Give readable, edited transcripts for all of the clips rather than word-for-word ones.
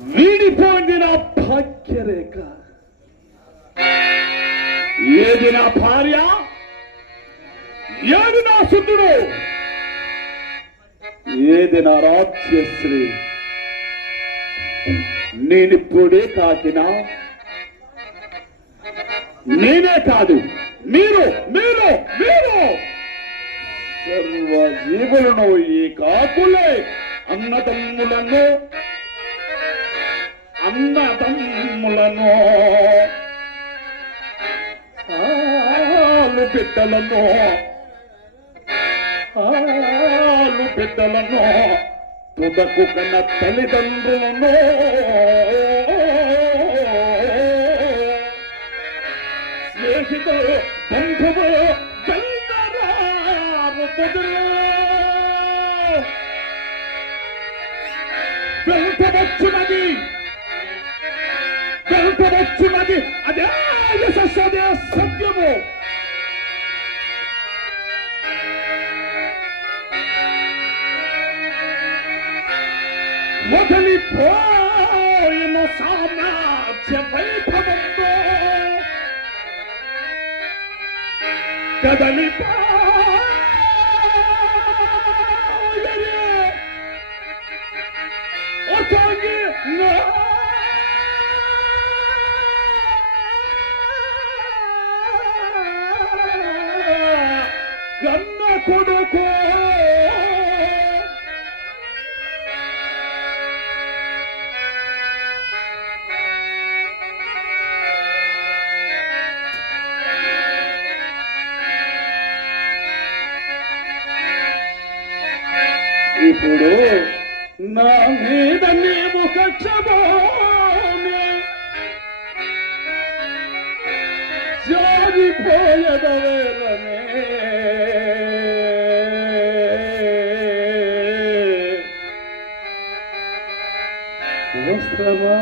వీడిపోయింది నా భాగ్యరేఖ. ఏది నా భార్య, ఏది నా సుతుడు, ఏది నా రాజ్యశ్రీ. నేనిప్పుడే తాకినా నేనే కాదు, మీరు మీరు మీరు సర్వ జీవులను ఈ కాకులే అన్నదమ్ములను ఆలు బిడ్డలను తుదకు కన్న తల్లిదండ్రులను స్నేహితులు బంధువులు వెళ్తవచ్చున్నది అదే యశస్సు, అదే సత్యము. మొదలిపోయిన సామ్రాజ్య వైభవంతో కన్న కొడుకు ఇప్పుడు నా మీద నీవు కక్షబోని జారిపోయదవేలనే వస్త్రమా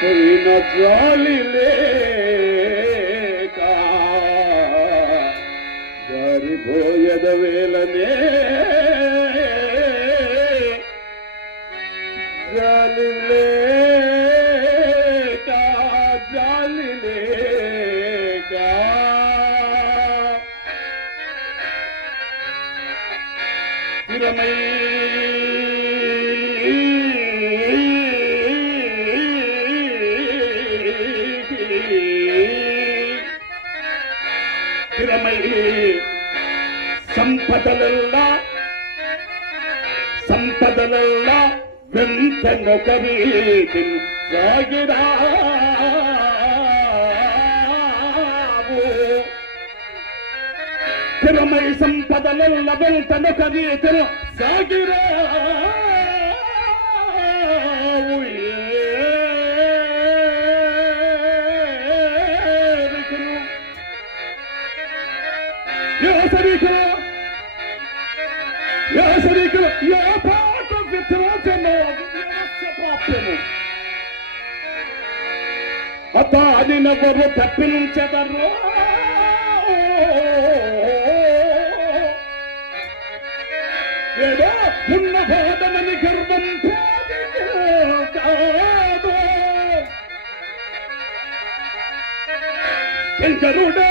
పోయిన జాలి లేక జారిపోయదవేలనే జాలి లేక జాలి లేక స్థిరమై సంపదలల్లా వెంటనొక వీధి సాగిరావు. స్థిరమై సంపదలల్ల వెంటనొక వీధిను సాగిరావు. ఏ పాట విత్రాచనో ప్రాప్యము అతాదినెవరు తప్పించెదరు. ఏదో ఉన్న బోధనని గర్వం కాదు. శంకరుడే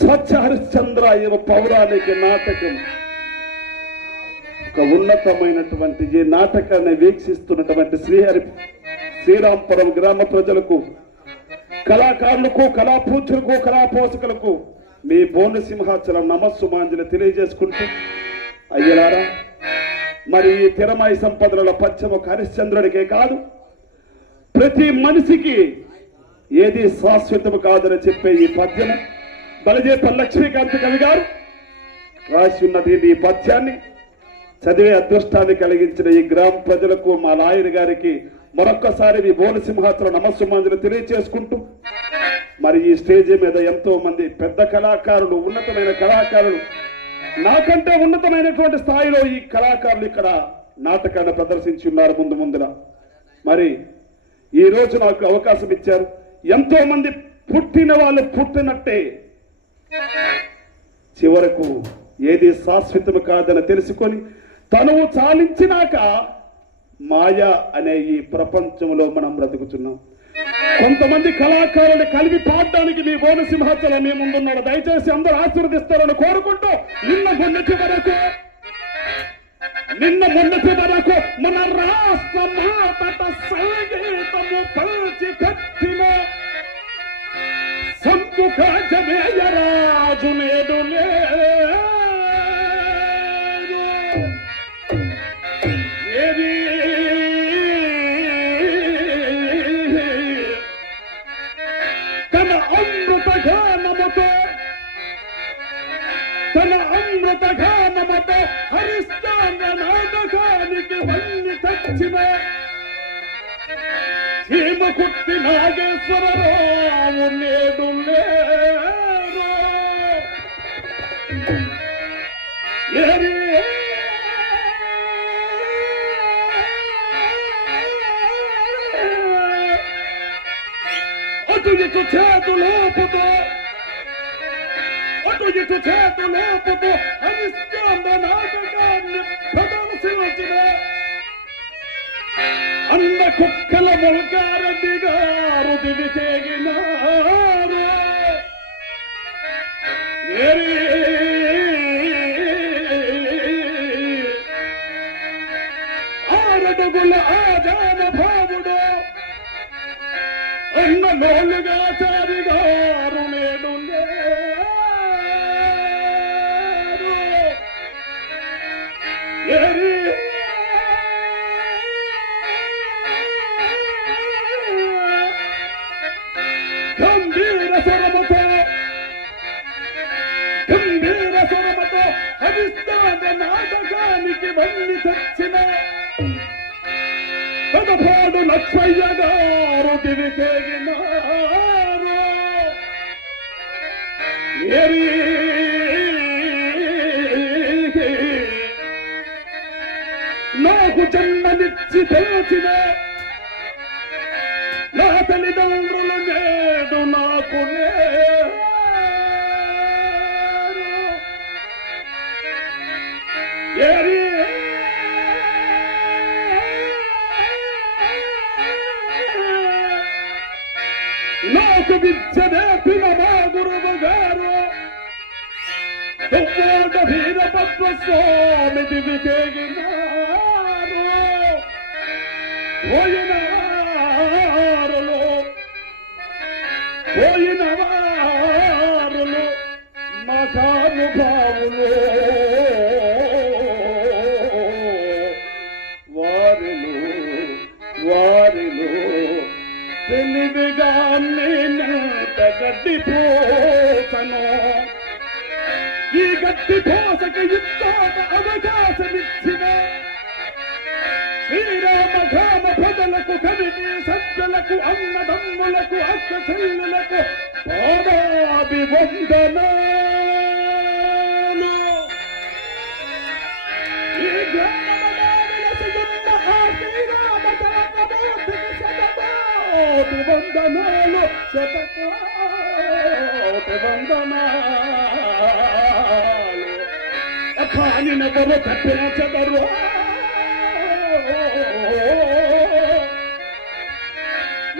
సత్య హరిశ్చంద్రాయవ పౌరాణిక నాటకం. ఒక ఉన్నతమైనటువంటి ఈ నాటకాన్ని వీక్షిస్తున్నటువంటి శ్రీరాంపురం గ్రామ ప్రజలకు, కళాకారులకు, కళాపూజలకు, కళాపోషకులకు మీ బోన సింహాచలం నమస్సుమాంజలి తెలియజేసుకుంటూ, అయ్యలారా, మరి ఈ తిరమాయి సంపదల పశ్చిమ హరిశ్చంద్రుడికే కాదు, ప్రతి మనిషికి ఏది శాశ్వతము కాదని చెప్పే ఈ పద్యము బలజేపల్లి లక్ష్మీకాంత్ కవి గారు రాసి ఉన్నది ఈ పద్యాన్ని చదివే అదృష్టాన్ని కలిగించిన ఈ గ్రామ ప్రజలకు మా లాయర్ గారికి మరొక్కసారి మీ బోనసింహాచల నమస్సుమాంజలు తెలియచేసుకుంటూ, మరి ఈ స్టేజీ మీద ఎంతో మంది పెద్ద కళాకారులు, ఉన్నతమైన కళాకారులు, నాకంటే ఉన్నతమైనటువంటి స్థాయిలో ఈ కళాకారులు ఇక్కడ నాటకాన్ని ప్రదర్శించి ఉన్నారు ముందు ముందున. మరి ఈ రోజు నాకు అవకాశం ఇచ్చారు. ఎంతో మంది పుట్టిన వాళ్ళు పుట్టినట్టే చివరకు ఏది శాశ్వతము కాదని తెలుసుకొని తనువు చాలించినాక మాయ అనే ఈ ప్రపంచంలో మనం బ్రతుకుతున్నాం. కొంతమంది కళాకారులు కలిపి పాడడానికి మీ బోనసింహాచలం మీ ముందున్నారు. దయచేసి అందరూ ఆశీర్వదిస్తారని కోరుకుంటూ నిన్న మొన్నటి వరకు మన రాష్ట్ర మాతట సంగీతము పంచి పెట్టిన సంతు కాజమేయరాజు నేడు ఏది తన అమృత గానముతో హరిశ్చంద్ర నాటకానికి వన్ని తెచ్చిన చీమ కుట్టి నాగేశ్వరరావు నేడు లేరు. అటు ఇటు చేతులోపుతో హరిశ్చంద్ర నాటకాన్ని ప్రదర్శించిన అన్న కుక్కల ముల్కారెడ్డి గారు దివికేగినారు. ఆరడుగుల ఆజాన భావుడు అన్న నోలుగాచారి గారు నేడు గంభీర స్వరముతో హరిశ్చంద్ర నాటకానికి వన్ని తెచ్చిన పెదపాడు లక్ష్మయ్య గారు దివికేగినారు. నాకు జన్మనిచ్చి తెలిసిన నా తల్లిదండ్రులు నేడు నాకు లేరు. నాకు విద్య నేర్పిన మా గురువు గారు దువ్వోట వీరభద్ర స్వామి దివికేగినారు. పోయిన వారులు మహానుభావులు వారిలో తెలివిగా నేనంత గడ్డిపోతను. ఈ గడ్డిపోసకు ఇంతోట అవకాశమిచ్చిన శ్రీరామ గ్రామ ప్రజలకు, కవిని సజ్జలకు, అన్నదమ్ములకు, అక్క చెల్లెలకు పాదాభివందనాలు. ఈ గ్రామములో నిలసియున్న ఆ శ్రీరామ చరణమూర్తికి శతకోటి వందనాలు, శతకోటి వందనాలు. కానినెవరు తప్పిన చెదరు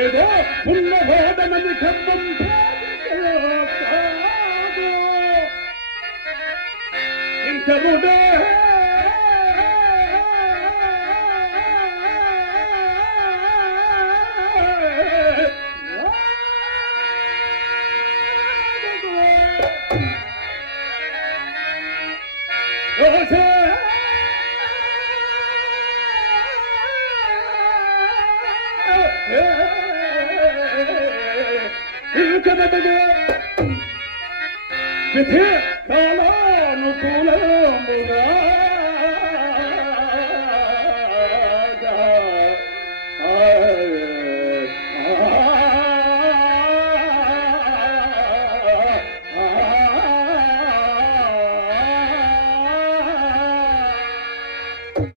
ఏదో ఉన్నవాడనని కర్మం కాదు. ఇంకరుడే కాలానుకూలముగా